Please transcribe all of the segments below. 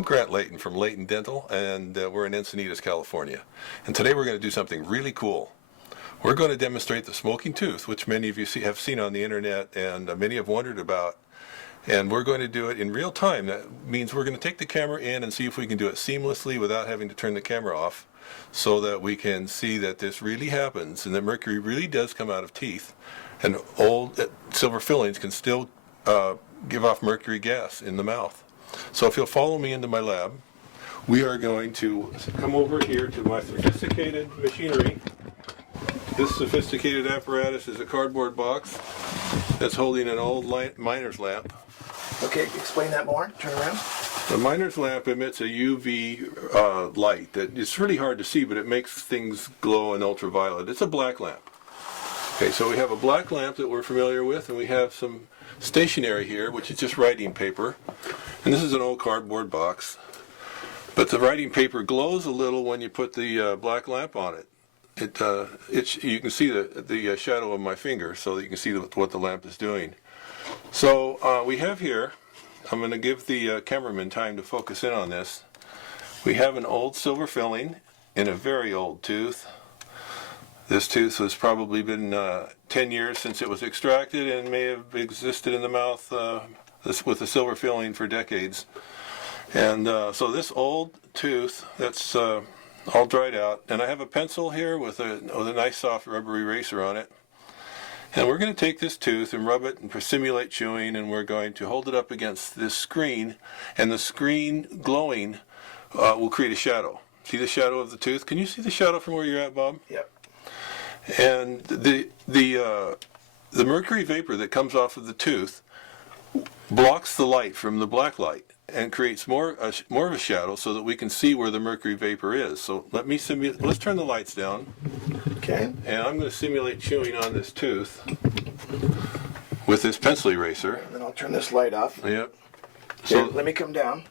I'm Grant Layton from Layton Dental, and we're in Encinitas, California. And today we're going to do something really cool. We're going to demonstrate the smoking tooth, which many of you have seen on the internet and many have wondered about. And we're going to do it in real time. That means we're going to take the camera in and see if we can do it seamlessly without having to turn the camera off, so that we can see that this really happens and that mercury really does come out of teeth, and old silver fillings can still give off mercury gas in the mouth. So if you'll follow me into my lab, we are going to come over here to my sophisticated machinery. This sophisticated apparatus is a cardboard box that's holding an old miner's lamp. Okay, explain that more. Turn around. The miner's lamp emits a UV light that it's really hard to see, but it makes things glow in ultraviolet. It's a black lamp. Okay, so we have a black lamp that we're familiar with, and we have some stationery here, which is just writing paper. And this is an old cardboard box. But the writing paper glows a little when you put the black lamp on it. You can see the shadow of my finger, so that you can see what the lamp is doing. So we have here, I'm going to give the cameraman time to focus in on this. We have an old silver filling in a very old tooth. This tooth has probably been 10 years since it was extracted and may have existed in the mouth with a silver filling for decades. And so this old tooth that's all dried out, and I have a pencil here with a nice soft rubber eraser on it. And we're going to take this tooth and rub it and simulate chewing, and we're going to hold it up against this screen, and the screen glowing will create a shadow. See the shadow of the tooth? Can you see the shadow from where you're at, Bob? Yep. And the mercury vapor that comes off of the tooth blocks the light from the black light and creates more of a shadow, so that we can see where the mercury vapor is. So let's turn the lights down. Okay. And I'm going to simulate chewing on this tooth with this pencil eraser. And then I'll turn this light off. Yep. So So let me come down.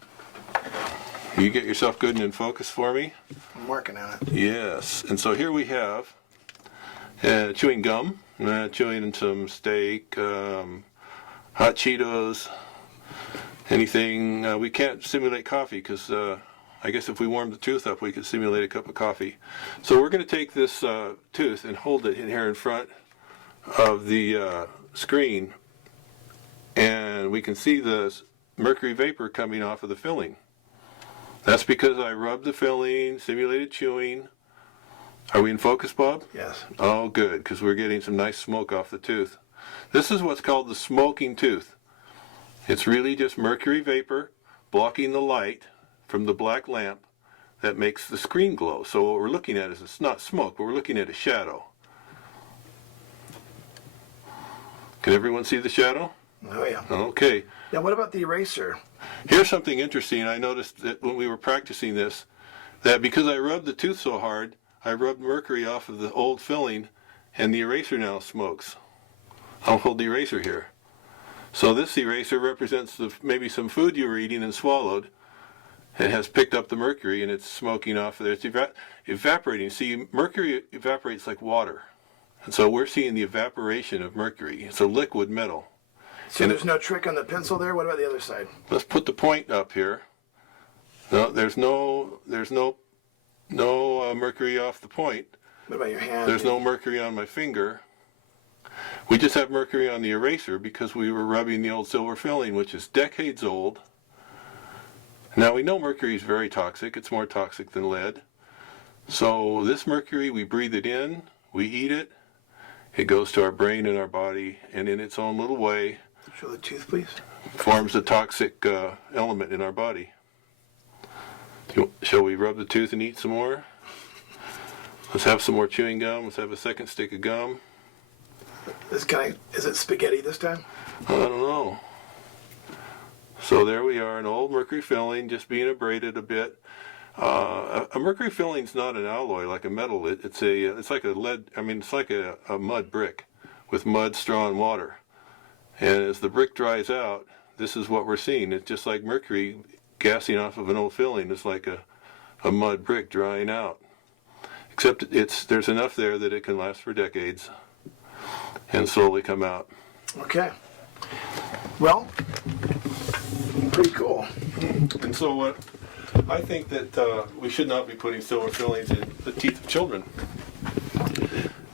you get yourself good and in focus for me. I'm working on it. Yes. And so here we have chewing gum, chewing some steak, hot Cheetos, anything. We can't simulate coffee because I guess if we warmed the tooth up, we could simulate a cup of coffee. So we're going to take this tooth and hold it in here in front of the screen, and we can see the mercury vapor coming off of the filling. That's because I rubbed the filling, simulated chewing. Are we in focus, Bob? Yes. Oh, good, because we're getting some nice smoke off the tooth. This is what's called the smoking tooth. It's really just mercury vapor blocking the light from the black lamp that makes the screen glow. So what we're looking at is, it's not smoke, but we're looking at a shadow. Can everyone see the shadow? Oh, yeah. Okay. Now, what about the eraser? Here's something interesting. I noticed that when we were practicing this, that because I rubbed the tooth so hard, I rubbed mercury off of the old filling, and the eraser now smokes. I'll hold the eraser here. So this eraser represents maybe some food you were eating and swallowed. It has picked up the mercury, and it's smoking off of there. It's evaporating. See, mercury evaporates like water. And so we're seeing the evaporation of mercury. It's a liquid metal. So there's no trick on the pencil there? What about the other side? Let's put the point up here. No, there's no mercury off the point. What about your hand? There's no mercury on my finger. We just have mercury on the eraser because we were rubbing the old silver filling, which is decades old. Now we know mercury is very toxic. It's more toxic than lead. So this mercury, we breathe it in, we eat it, it goes to our brain and our body, and in its own little way, Show the tooth, please. forms a toxic element in our body. Shall we rub the tooth and eat some more? Let's have some more chewing gum. Let's have a second stick of gum. Is it spaghetti this time? I don't know. So there we are, an old mercury filling just being abraded a bit. A mercury filling's not an alloy like a metal. It's like a lead. I mean, it's like a mud brick with mud, straw, and water. And as the brick dries out, this is what we're seeing. It's just like mercury gassing off of an old filling. It's like a mud brick drying out. Except there's enough there that it can last for decades and slowly come out. Okay. Well, pretty cool. And so I think that we should not be putting silver fillings in the teeth of children.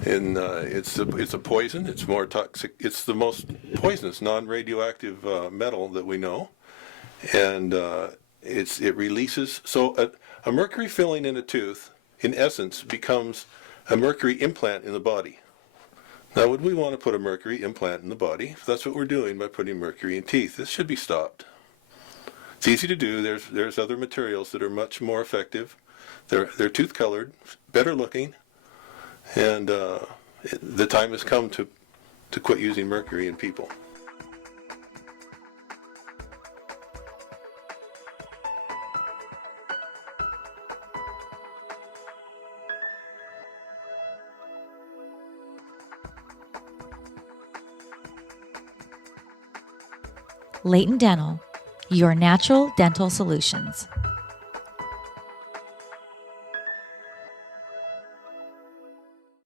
And it's a poison. It's more toxic. It's the most poisonous non-radioactive metal that we know, and it releases. So a mercury filling in a tooth, in essence, becomes a mercury implant in the body. Now, would we want to put a mercury implant in the body? That's what we're doing by putting mercury in teeth. This should be stopped. It's easy to do. There's other materials that are much more effective. They're tooth colored, better looking, and the time has come to quit using mercury in people. Layton Dental, your natural dental solutions.